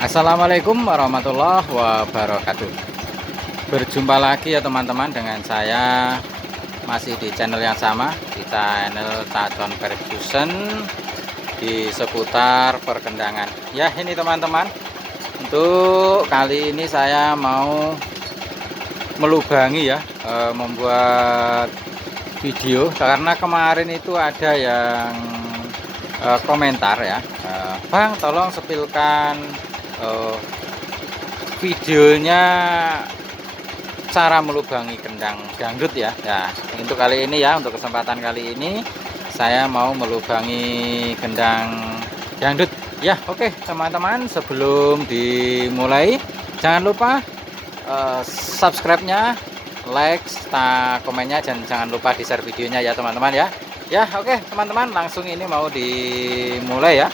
Assalamualaikum warahmatullahi wabarakatuh. Berjumpa lagi ya teman-teman dengan saya masih di channel yang sama, di channel Tacon Pengrajin di seputar perkendangan. Ya ini teman-teman, untuk kali ini saya mau melubangi ya, membuat video karena kemarin itu ada yang komentar ya, Bang tolong sepilkan videonya cara melubangi kendang dangdut ya. Ya, untuk kali ini ya, untuk kesempatan kali ini saya mau melubangi kendang dangdut. Ya, oke teman-teman, sebelum dimulai jangan lupa subscribe-nya, like, komennya, dan jangan lupa di share videonya ya teman-teman ya. Ya, oke teman-teman, langsung ini mau dimulai ya.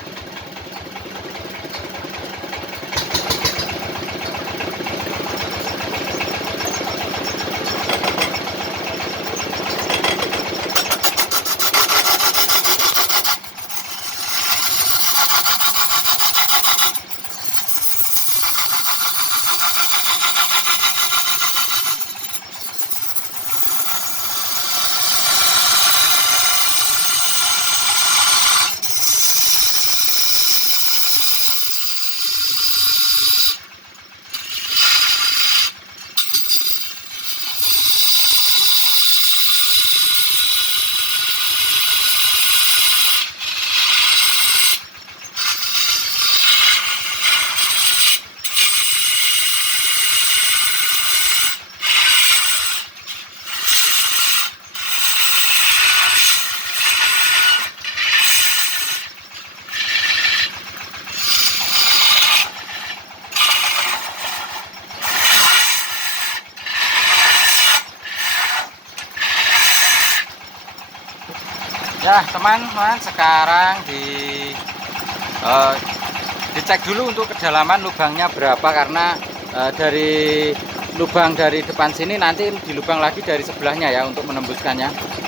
Ya teman-teman, sekarang dicek dulu untuk kedalaman lubangnya berapa, karena dari lubang dari depan sini nanti dilubang lagi dari sebelahnya ya untuk menembuskannya.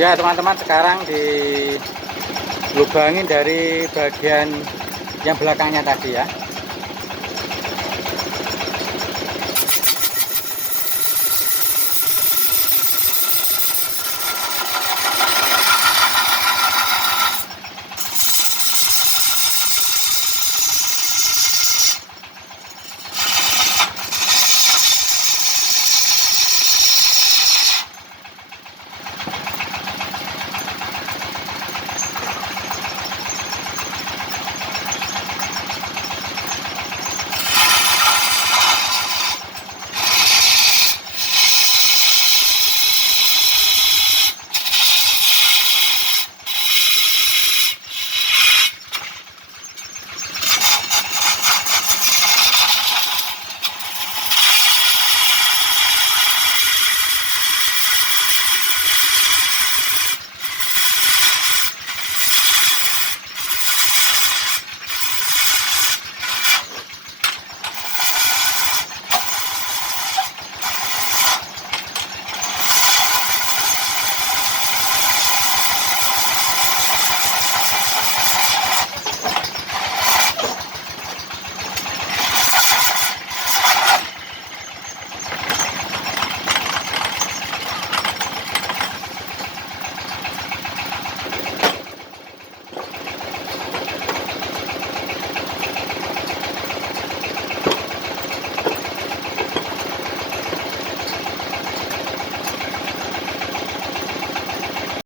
Ya teman-teman, sekarang dilubangin dari bagian yang belakangnya tadi ya.